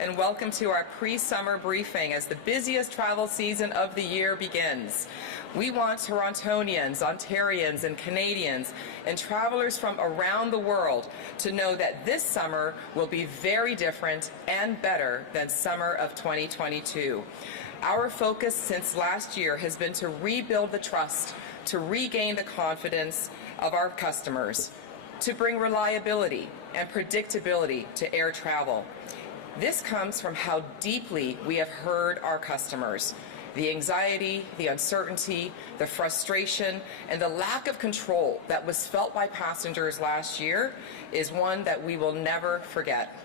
and welcome to our pre-summer briefing as the busiest travel season of the year begins. We want Torontonians, Ontarians, and Canadians, and travelers from around the world to know that this summer will be very different and better than summer of 2022. Our focus since last year has been to rebuild the trust, to regain the confidence of our customers, to bring reliability and predictability to air travel. This comes from how deeply we have heard our customers. The anxiety, the uncertainty, the frustration, and the lack of control that was felt by passengers last year is one that we will never forget.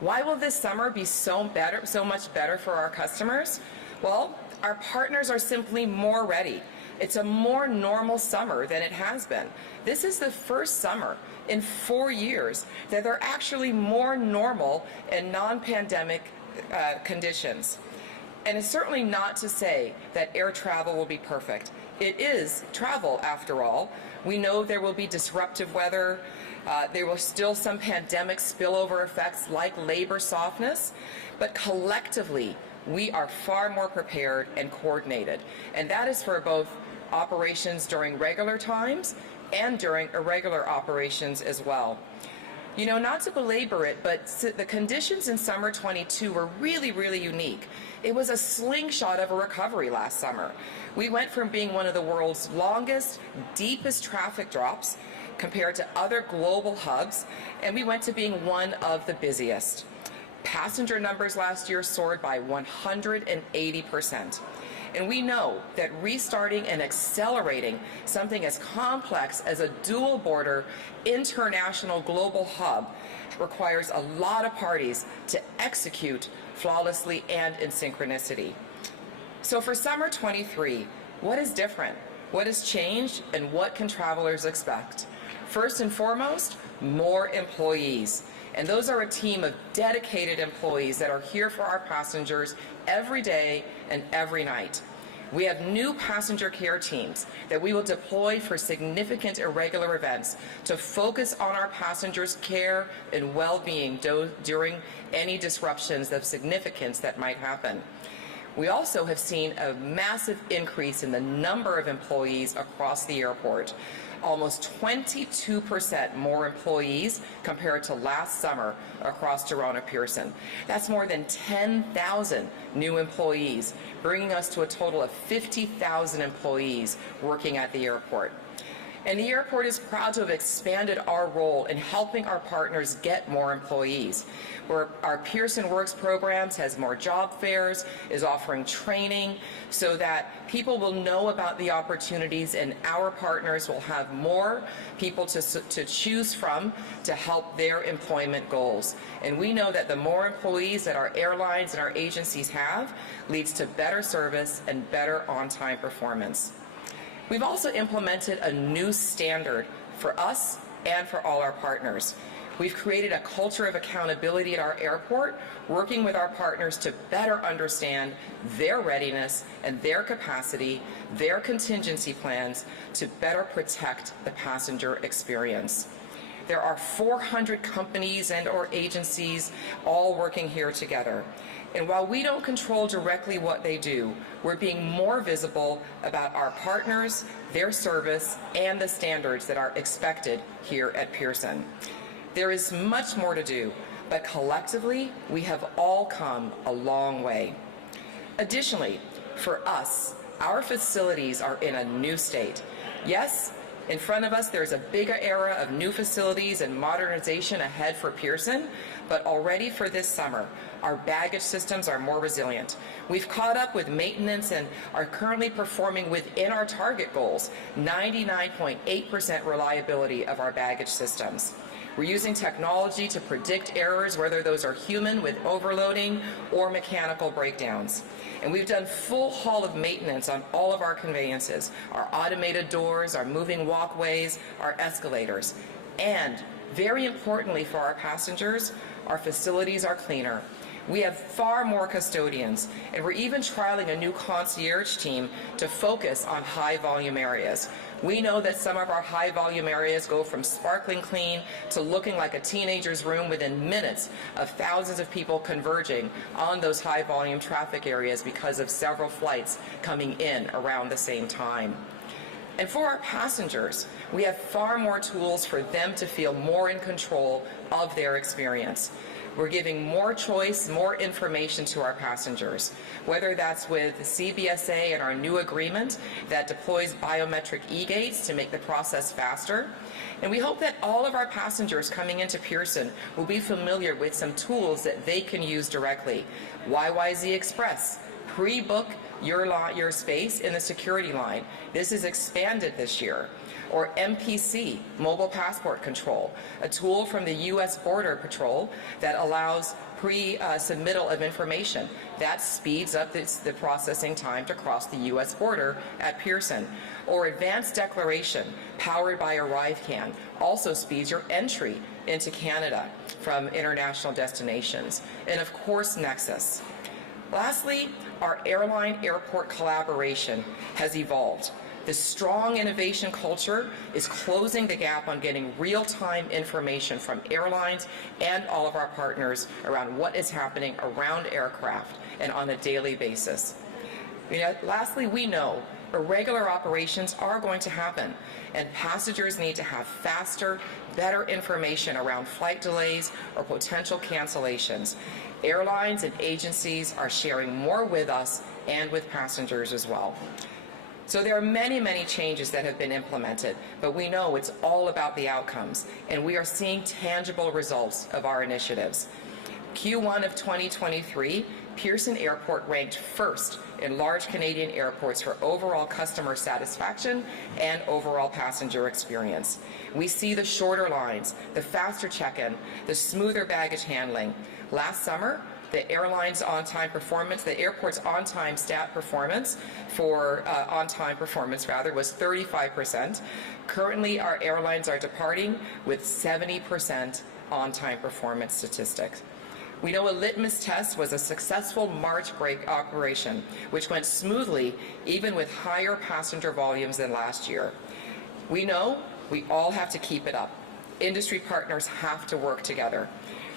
Why will this summer be so much better for our customers? Well, our partners are simply more ready. It's a more normal summer than it has been. This is the first summer in 4 years that they're actually more normal in non-pandemic conditions. And it's certainly not to say that air travel will be perfect. It is travel, after all. We know there will be disruptive weather. There will still some pandemic spillover effects like labor softness, but collectively, we are far more prepared and coordinated. And that is for both operations during regular times and during irregular operations as well. You know, not to belabor it, but the conditions in summer 22 were really unique. It was a slingshot of a recovery last summer. We went from being one of the world's longest, deepest traffic drops compared to other global hubs, and we went to being one of the busiest. Passenger numbers last year soared by 180%. And we know that restarting and accelerating something as complex as a dual-border international global hub requires a lot of parties to execute flawlessly and in synchronicity. So for summer 23, what is different? What has changed, and what can travelers expect? First and foremost, more employees. And those are a team of dedicated employees that are here for our passengers every day and every night. We have new passenger care teams that we will deploy for significant irregular events to focus on our passengers' care and well-being during any disruptions of significance that might happen. We also have seen a massive increase in the number of employees across the airport. Almost 22% more employees compared to last summer across Toronto Pearson. That's more than 10,000 new employees, bringing us to a total of 50,000 employees working at the airport. And the airport is proud to have expanded our role in helping our partners get more employees. Where our Pearson Works programs has more job fairs, is offering training so that people will know about the opportunities, and our partners will have more people to choose from to help their employment goals. And we know that the more employees that our airlines and our agencies have leads to better service and better on-time performance. We've also implemented a new standard for us and for all our partners. We've created a culture of accountability at our airport, working with our partners to better understand their readiness and their capacity, their contingency plans to better protect the passenger experience. There are 400 companies and/or agencies all working here together. And while we don't control directly what they do, we're being more visible about our partners, their service, and the standards that are expected here at Pearson. There is much more to do, but collectively, we have all come a long way. Additionally, for us, our facilities are in a new state. Yes, in front of us, there's a bigger era of new facilities and modernization ahead for Pearson, but already for this summer, our baggage systems are more resilient. We've caught up with maintenance and are currently performing within our target goals, 99.8% reliability of our baggage systems. We're using technology to predict errors, whether those are human with overloading or mechanical breakdowns. And we've done full haul of maintenance on all of our conveyances, our automated doors, our moving walkways, our escalators. And very importantly for our passengers, our facilities are cleaner. We have far more custodians, and we're even trialing a new concierge team to focus on high-volume areas. We know that some of our high-volume areas go from sparkling clean to looking like a teenager's room within minutes of thousands of people converging on those high-volume traffic areas because of several flights coming in around the same time. And for our passengers, we have far more tools for them to feel more in control of their experience. We're giving more choice, more information to our passengers, whether that's with CBSA and our new agreement that deploys biometric e-gates to make the process faster. And we hope that all of our passengers coming into Pearson will be familiar with some tools that they can use directly. YYZ Express, pre-book your space in the security line. This is expanded this year. Or MPC, Mobile Passport Control, a tool from the U.S. Border Patrol that allows pre-submittal of information. That speeds up the processing time to cross the U.S. border at Pearson. Or Advanced Declaration, powered by ArriveCan, also speeds your entry into Canada from international destinations. And of course, Nexus. Lastly, our airline-airport collaboration has evolved. This strong innovation culture is closing the gap on getting real-time information from airlines and all of our partners around what is happening around aircraft and on a daily basis. Lastly, we know irregular operations are going to happen, and passengers need to have faster, better information around flight delays or potential cancellations. Airlines and agencies are sharing more with us and with passengers as well. So there are many, many changes that have been implemented, but we know it's all about the outcomes, and we are seeing tangible results of our initiatives. Q1 of 2023, Pearson Airport ranked first in large Canadian airports for overall customer satisfaction and overall passenger experience. We see the shorter lines, the faster check-in, the smoother baggage handling. Last summer, the airline's on-time performance, the airport's on-time stat performance for on-time performance was 35%. Currently, our airlines are departing with 70% on-time performance statistics. We know a litmus test was a successful March break operation, which went smoothly even with higher passenger volumes than last year. We know we all have to keep it up. Industry partners have to work together.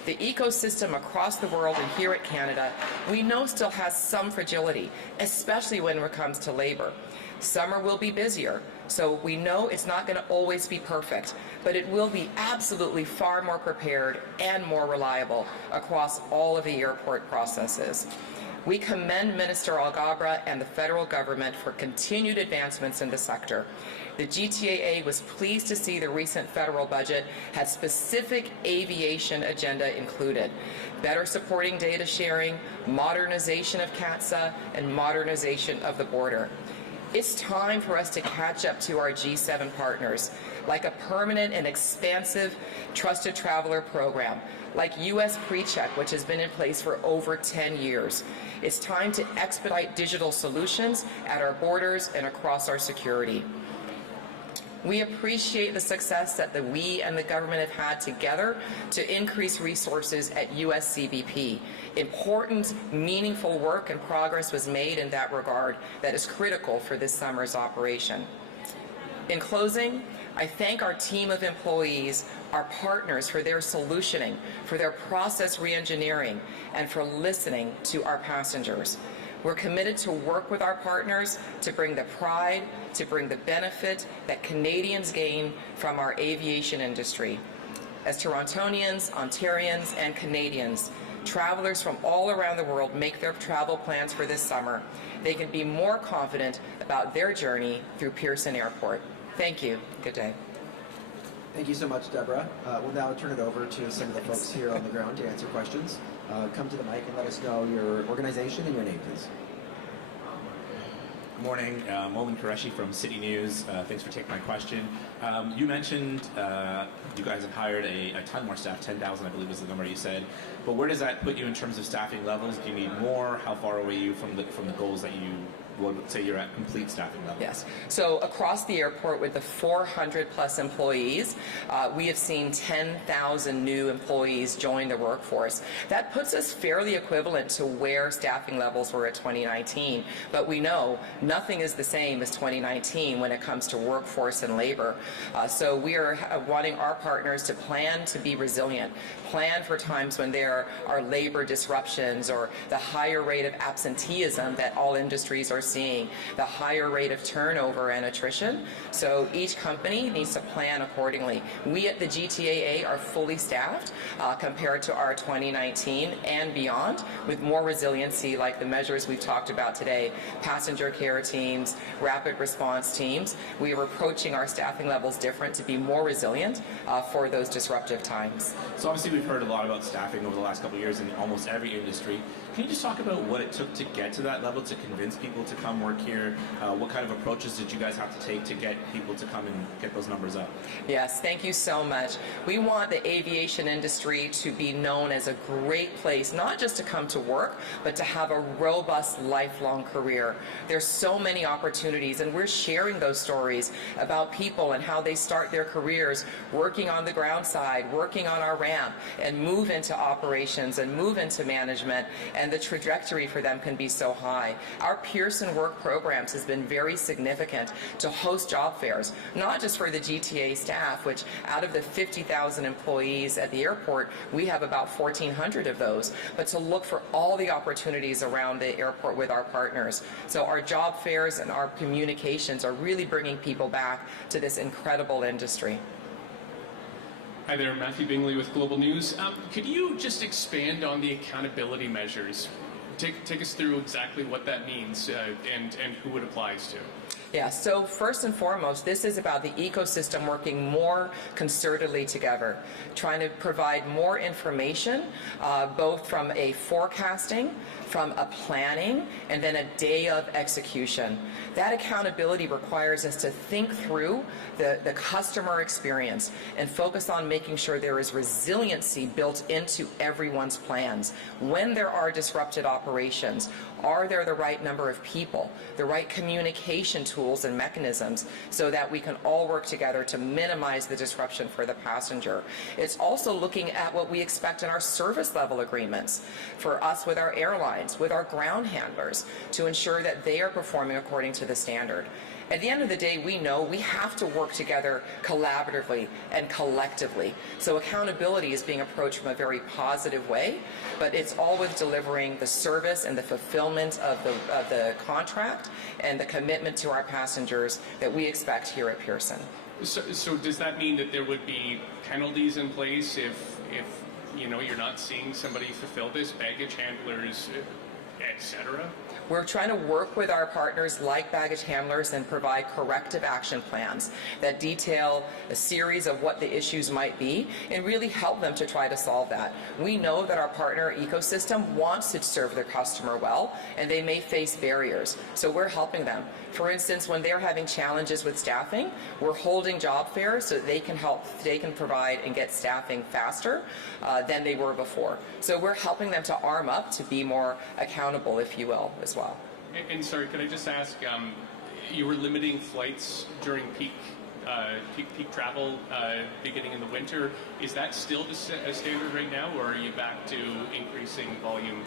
The ecosystem across the world and here at Canada, we know still has some fragility, especially when it comes to labor. Summer will be busier, so we know it's not going to always be perfect, but it will be absolutely far more prepared and more reliable across all of the airport processes. We commend Minister Alghabra and the federal government for continued advancements in the sector. The GTAA was pleased to see the recent federal budget had specific aviation agenda included. Better supporting data sharing, modernization of CATSA, and modernization of the border. It's time for us to catch up to our G7 partners, like a permanent and expansive Trusted Traveler program, like U.S. PreCheck, which has been in place for over 10 years. It's time to expedite digital solutions at our borders and across our security. We appreciate the success that we and the government have had together to increase resources at USCBP. Important, meaningful work and progress was made in that regard that is critical for this summer's operation. In closing, I thank our team of employees, our partners for their solutioning, for their process reengineering, and for listening to our passengers. We're committed to work with our partners to bring the pride, to bring the benefit that Canadians gain from our aviation industry. As Torontonians, Ontarians, and Canadians, travelers from all around the world make their travel plans for this summer, they can be more confident about their journey through Pearson Airport. Thank you. Good day. Thank you so much, Deborah. We'll now turn it over to some of the folks here on the ground to answer questions. Come to the mic and let us know your organization and your name, please. Good morning, Momin Qureshi from City News. Thanks for taking my question. You mentioned you guys have hired a ton more staff, 10,000 I believe was the number you said. But where does that put you in terms of staffing levels? Do you need more? How far away are you from the goals that you would say you're at complete staffing level? Yes. So across the airport with the 400 plus employees, we have seen 10,000 new employees join the workforce. That puts us fairly equivalent to where staffing levels were at 2019. But we know nothing is the same as 2019 when it comes to workforce and labor. So we are wanting our partners to plan to be resilient, plan for times when there are labor disruptions or the higher rate of absenteeism that all industries are seeing, the higher rate of turnover and attrition. So each company needs to plan accordingly. We at the GTAA are fully staffed compared to our 2019 and beyond, with more resiliency like the measures we've talked about today, passenger care teams, rapid response teams. We are approaching our staffing levels different to be more resilient for those disruptive times. So obviously we've heard a lot about staffing over the last couple of years in almost every industry. Can you just talk about what it took to get to that level, to convince people to come work here? What kind of approaches did you guys have to take to get people to come and get those numbers up? Yes, thank you so much. We want the aviation industry to be known as a great place, not just to come to work, but to have a robust lifelong career. There's so many opportunities, and we're sharing those stories about people and how they start their careers working on the ground side, working on our ramp, and move into operations and move into management, and the trajectory for them can be so high. Our Pearson work programs has been very significant to host job fairs, not just for the GTA staff, which out of the 50,000 employees at the airport, we have about 1,400 of those, but to look for all the opportunities around the airport with our partners. So our job fairs and our communications are really bringing people back to this incredible industry. Hi there, Matthew Bingley with Global News. Could you just expand on the accountability measures? Take us through exactly what that means and who it applies to. Yeah, so first and foremost, this is about the ecosystem working more concertedly together, trying to provide more information, both from a forecasting, from a planning, and then a day of execution. That accountability requires us to think through the customer experience and focus on making sure there is resiliency built into everyone's plans. When there are disrupted operations, are there the right number of people, the right communication tools and mechanisms so that we can all work together to minimize the disruption for the passenger? It's also looking at what we expect in our service level agreements for us with our airlines, with our ground handlers, to ensure that they are performing according to the standard. At the end of the day, we know we have to work together collaboratively and collectively. So accountability is being approached from a very positive way, but it's all with delivering the service and the fulfillment of the contract and the commitment to our passengers that we expect here at Pearson. So does that mean that there would be penalties in place if you know you're not seeing somebody fulfill this, baggage handlers, etc.? We're trying to work with our partners like baggage handlers and provide corrective action plans that detail a series of what the issues might be and really help them to try to solve that. We know that our partner ecosystem wants to serve their customer well, and they may face barriers, so we're helping them. For instance, when they're having challenges with staffing, we're holding job fairs so that they can provide and get staffing faster than they were before. So we're helping them to arm up to be more accountable, if you will, as well. And sorry, could I just ask, you were limiting flights during peak travel beginning in the winter. Is that still the standard right now, or are you back to increasing volume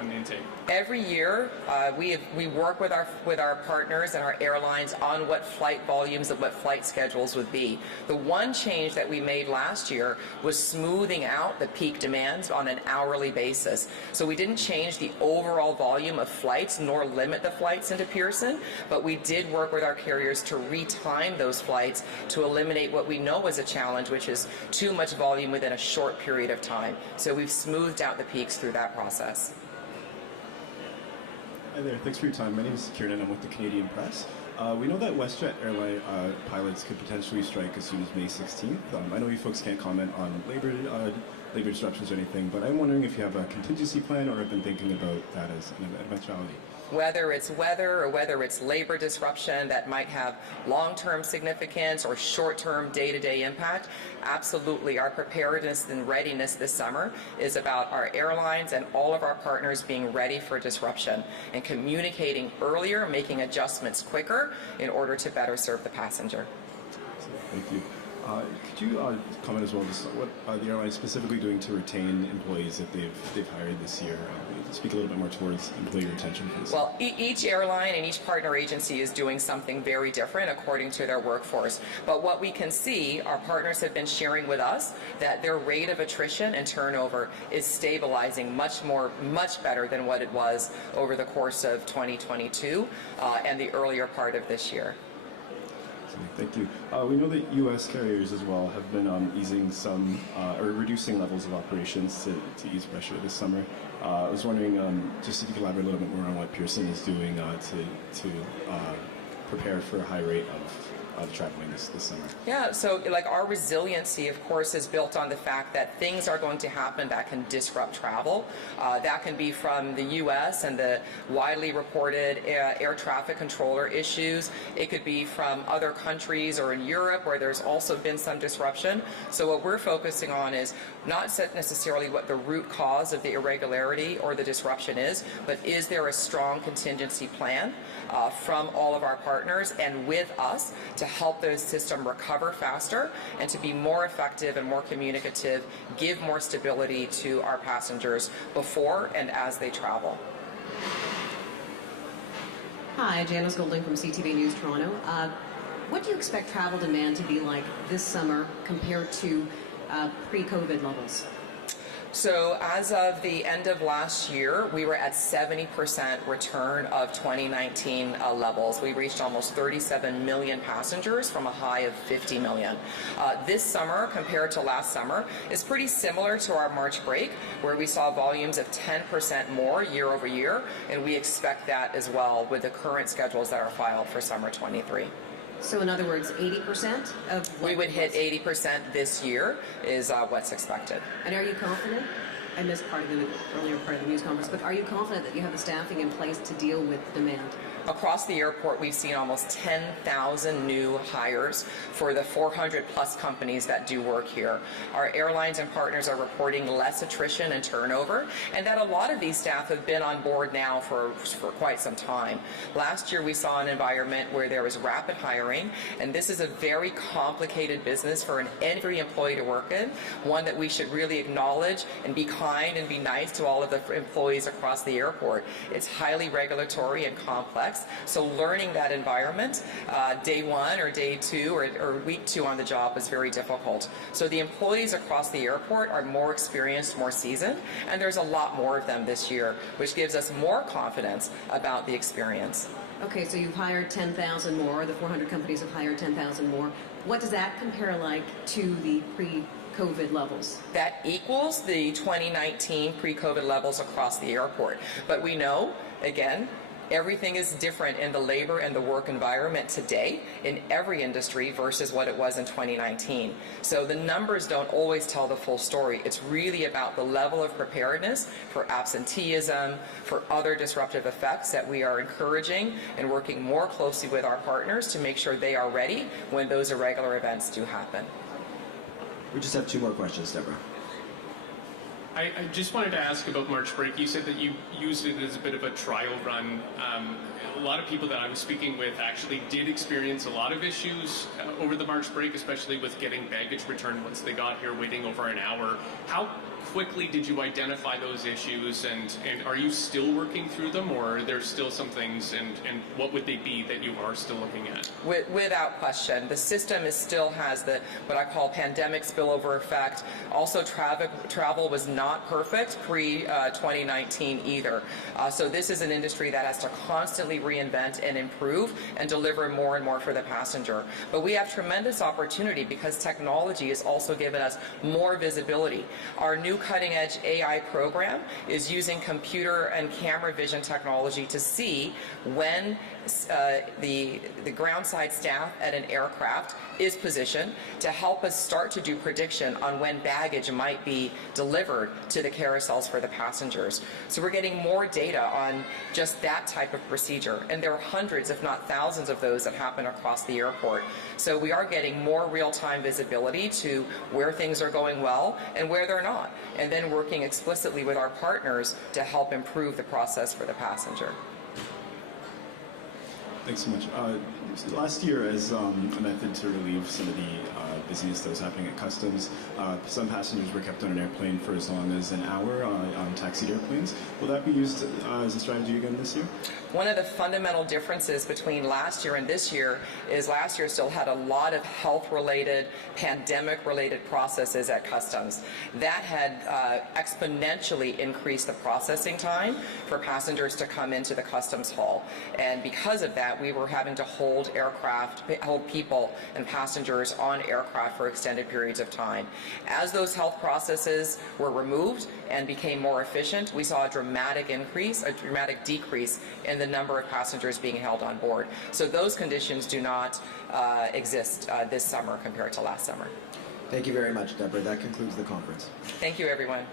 on intake? Every year, we work with our partners and our airlines on what flight volumes and what flight schedules would be. The one change that we made last year was smoothing out the peak demands on an hourly basis. So we didn't change the overall volume of flights nor limit the flights into Pearson, but we did work with our carriers to retime those flights to eliminate what we know is a challenge, which is too much volume within a short period of time. So we've smoothed out the peaks through that process. Hi there, thanks for your time. My name is Kieran and I'm with the Canadian Press. We know that WestJet airline pilots could potentially strike as soon as May 16th. I know you folks can't comment on labor disruptions or anything, but I'm wondering if you have a contingency plan or have been thinking about that as an eventuality. Whether it's weather or whether it's labor disruption that might have long-term significance or short-term day-to-day impact, absolutely our preparedness and readiness this summer is about our airlines and all of our partners being ready for disruption and communicating earlier, making adjustments quicker in order to better serve the passenger. Thank you. Could you comment as well just what the airline is specifically doing to retain employees that they've hired this year? Speak a little bit more towards employee retention, please. Well, each airline and each partner agency is doing something very different according to their workforce. But what we can see, our partners have been sharing with us that their rate of attrition and turnover is stabilizing much better than what it was over the course of 2022 and the earlier part of this year. Thank you. We know that U.S. carriers as well have been easing some or reducing levels of operations to ease pressure this summer. I was wondering just if you could elaborate a little bit more on what Pearson is doing to prepare for a high rate of traveling this summer. Yeah, so like our resiliency, of course, is built on the fact that things are going to happen that can disrupt travel. That can be from the U.S. and the widely reported air traffic controller issues. It could be from other countries or in Europe where there's also been some disruption. So what we're focusing on is not necessarily what the root cause of the irregularity or the disruption is, but is there a strong contingency plan from all of our partners and with us to help the system recover faster and to be more effective and more communicative, give more stability to our passengers before and as they travel. Hi, Janice Golding from CTV News Toronto. What do you expect travel demand to be like this summer compared to pre-COVID levels? So as of the end of last year, we were at 70% return of 2019 levels. We reached almost 37 million passengers from a high of 50 million. This summer, compared to last summer, is pretty similar to our March break, where we saw volumes of 10% more year over year, and we expect that as well with the current schedules that are filed for summer 23. So in other words, 80% of what we would hit 80% this year is what's expected. And are you confident? I missed part of the earlier part of the news conference, but are you confident that you have the staffing in place to deal with demand? Across the airport, we've seen almost 10,000 new hires for the 400 plus companies that do work here. Our airlines and partners are reporting less attrition and turnover, and that a lot of these staff have been on board now for quite some time. Last year, we saw an environment where there was rapid hiring, and this is a very complicated business for every employee to work in, one that we should really acknowledge and be kind and be nice to all of the employees across the airport. It's highly regulatory and complex. So learning that environment day one or day two or week two on the job was very difficult. So the employees across the airport are more experienced, more seasoned, and there's a lot more of them this year, which gives us more confidence about the experience. Okay, so you've hired 10,000 more, the 400 companies have hired 10,000 more. What does that compare like to the pre-COVID levels? That equals the 2019 pre-COVID levels across the airport. But we know, again, everything is different in the labor and the work environment today in every industry versus what it was in 2019. So the numbers don't always tell the full story. It's really about the level of preparedness for absenteeism, for other disruptive effects that we are encouraging and working more closely with our partners to make sure they are ready when those irregular events do happen. We just have two more questions, Deborah. I just wanted to ask about March break. You said that you used it as a bit of a trial run. A lot of people that I was speaking with actually did experience a lot of issues over the March break, especially with getting baggage returned once they got here, waiting over an hour. How quickly did you identify those issues, and are you still working through them, or are there still some things, and what would they be that you are still looking at? Without question, the system still has the what I call pandemic spillover effect. Also, travel was not perfect pre-2019 either. So this is an industry that has to constantly reinvent and improve and deliver more and more for the passenger. But we have tremendous opportunity because technology has also given us more visibility. Our new new cutting-edge AI program is using computer and camera vision technology to see when the groundside staff at an aircraft is positioned, to help us start to do prediction on when baggage might be delivered to the carousels for the passengers. So we're getting more data on just that type of procedure, and there are hundreds, if not thousands, of those that happen across the airport. So we are getting more real-time visibility to where things are going well and where they're not, and then working explicitly with our partners to help improve the process for the passenger. Thanks so much. Last year, as a method to relieve some of the busyness that was happening at customs, some passengers were kept on an airplane for as long as an hour on taxied airplanes. Will that be used as a strategy again this year? One of the fundamental differences between last year and this year is last year still had a lot of health-related, pandemic-related processes at customs. That had exponentially increased the processing time for passengers to come into the customs hall. And because of that, we were having to hold people and passengers on aircraft for extended periods of time. As those health processes were removed and became more efficient, we saw a dramatic decrease in the number of passengers being held on board. So those conditions do not exist this summer compared to last summer. Thank you very much, Deborah. That concludes the conference. Thank you, everyone.